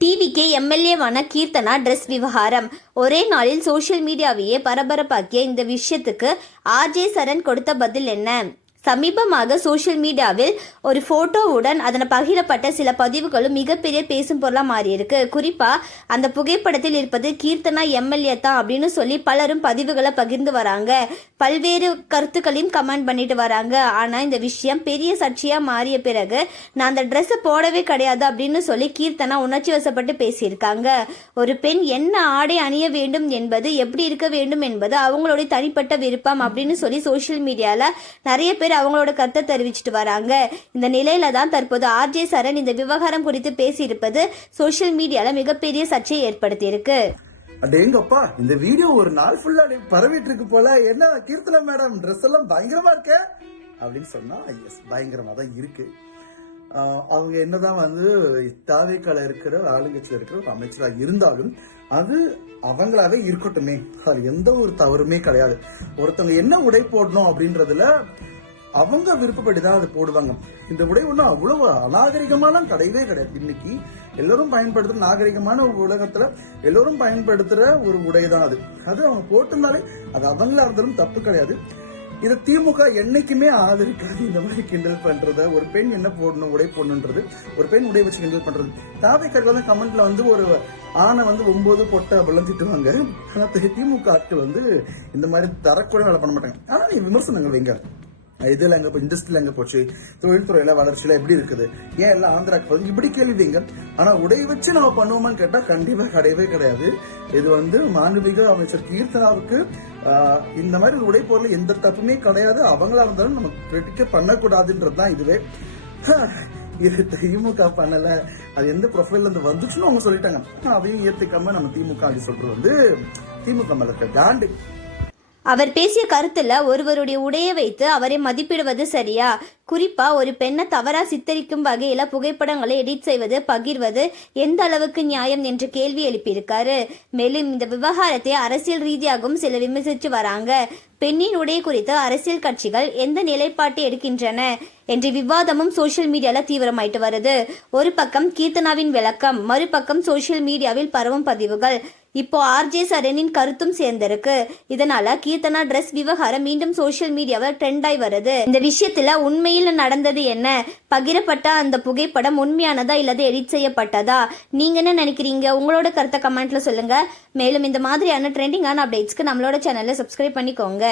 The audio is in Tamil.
டிவிகே எம்எல்ஏவான கீர்த்தனா ட்ரெஸ் விவகாரம் ஒரே நாளில் சோஷியல் மீடியாவையே பரபரப்பாக்கிய இந்த விஷயத்துக்கு ஆர்ஜே சரண் கொடுத்த பதில் என்ன? சமீபமாக சோஷியல் மீடியாவில் ஒரு போட்டோவுடன் அதனை பகிரப்பட்ட சில பதிவுகளும் மிகப்பெரிய பேசும் பொருளா மாறியிருக்கு. குறிப்பா அந்த புகைப்படத்தில் இருப்பது கீர்த்தனா எம்எல்ஏ தான் அப்படின்னு சொல்லி பலரும் பதிவுகளை பகிர்ந்து வராங்க. பல்வேறு கருத்துக்களையும் கமெண்ட் பண்ணிட்டு வராங்க. ஆனா இந்த விஷயம் பெரிய சர்ச்சையா மாறிய பிறகு நான் அந்த ட்ரெஸ் போடவே கிடையாது அப்படின்னு சொல்லி கீர்த்தனா உணர்ச்சி வசப்பட்டு பேசியிருக்காங்க. ஒரு பெண் என்ன ஆடை அணிய வேண்டும் என்பது, எப்படி இருக்க வேண்டும் என்பது அவங்களுடைய தனிப்பட்ட விருப்பம் அப்படின்னு சொல்லி சோஷியல் மீடியால நிறைய பேர் அவங்களோட கருத்தை தெரிவிச்சிட்டு வராங்க. இந்த நிலையில தான் தற்போது ஆர்ஜே சரண் இந்த விவகாரம் குறித்து பேசியிருப்பது சோஷியல் மீடியால மிகப்பெரிய சர்ச்சையை ஏற்படுத்தி இருக்கு. அடேங்கப்பா, இந்த வீடியோ ஒரு நாள் ஃபுல்லா பரவிட்டு இருக்கு போல. என்ன கீர்த்தனா மேடம் ட்ரெஸ் எல்லாம் பயங்கரமா இருக்க அப்படின்னு சொன்னா, எஸ் பயங்கரமா தான் இருக்கு. அவங்க என்னதான் தாவேக்கால இருக்கிற ஆளுங்கட்சியில இருக்கிற ஒரு அமைச்சராக இருந்தாலும் அது அவங்களாவே இருக்கட்டுமே, அது எந்த ஒரு தவறுமே கிடையாது. ஒருத்தவங்க என்ன உடை போடணும் அப்படின்றதுல அவங்க விருப்பப்படி தான் அதை போடுவாங்க. இந்த உடை ஒன்றும் அவ்வளவு அநாகரிகமாலாம் கிடையவே கிடையாது. இன்னைக்கு எல்லாரும் பயன்படுத்துற நாகரிகமான உலகத்துல எல்லாரும் பயன்படுத்துற ஒரு உடை தான் அது. அவங்க போட்டிருந்தாலே அது அவங்களா இருந்தாலும் தப்பு கிடையாது. இது திமுக என்னைக்குமே ஆதரிக்காது. இந்த மாதிரி கிண்டல் பண்றத, ஒரு பெண் என்ன போடணும், உடை போடணுன்றது, ஒரு பெண் உடை வச்சு கிண்டல் பண்றது. தாவேக்கர்கள் கமெண்ட்ல ஒரு ஆணை 9 பொட்டை விளைஞ்சிட்டுவாங்க. திமுக ஆட்கள் இந்த மாதிரி தரக்கூட வேலை பண்ண மாட்டாங்க. ஆனா நீ விமர்சனங்கள் வைங்க, இதுல எங்க இண்டஸ்ட்ரியில எங்க போச்சு, தொழில்துறையில வளர்ச்சியில எப்படி இருக்குது, ஏன் எல்லாம் ஆந்திராக்கு போகுது, இப்படி கேள்வி வைங்க. ஆனா உடை வச்சு நம்ம பண்ணுவோமான்னு கேட்டா கண்டிப்பா கிடையவே கிடையாது. இது மாண்புமிகு அமைச்சர் கீர்த்தனாவுக்கு இந்த மாதிரி உடை பொருள் எந்த தப்புமே கிடையாது. அவங்களா இருந்தாலும் நம்ம கிரிட்டிக் பண்ணக்கூடாதுன்றதுதான் இதுவே. இது திமுக பண்ணல, அது எந்த ப்ரொஃபைல்ல இருந்து வந்துச்சுன்னு அவங்க சொல்லிட்டாங்க. அதையும் ஏத்துக்காம நம்ம திமுக அப்படி சொல்றது திமுக மேல இருக்க காண்டு. அவர் பேசிய கருத்துல ஒருவருடைய உடையை வைத்து அவரை மதிப்பிடுவது சரியா? குறிப்பா ஒரு பெண்ணை தவறா சித்தரிக்கும் வகையில புகைப்படங்களை எடிட் செய்வது, பகிர்வது எந்த அளவுக்கு நியாயம் என்ற கேள்வி எழுப்பியிருக்காரு. மேலும் இந்த விவகாரத்தை அரசியல் ரீதியாகவும் சில விமர்சித்து வராங்க. பெண்ணின் உடை குறித்து அரசியல் கட்சிகள் எந்த நிலைப்பாட்டை எடுக்கின்றன என்ற விவாதமும் சோசியல் மீடியால தீவிரமாயிட்டு வருது. ஒரு பக்கம் கீர்த்தனாவின் விளக்கம், மறுபக்கம் சோசியல் மீடியாவில் பரவும் பதிவுகள். இப்போ ஆர்ஜே சரணின் கருத்தும் சேர்ந்திருக்கு. இதனால கீர்த்தனா ட்ரெஸ் விவகாரம் மீண்டும் சோசியல் மீடியாவில் ட்ரெண்டாய் வருது. இந்த விஷயத்துல உண்மையில் நடந்தது என்ன? பகிரப்பட்ட அந்த புகைப்படம் உண்மையானதா இல்லது எடிட் செய்யப்பட்டதா? நீங்க என்ன நினைக்கிறீங்க? உங்களோட கருத்தை கமெண்ட்ல சொல்லுங்க. மேலும் இந்த மாதிரியான ட்ரெண்டிங்கான அப்டேட்ஸ்க்கு நம்மளோட சேனலை சப்ஸ்கிரைப் பண்ணிக்கோங்க.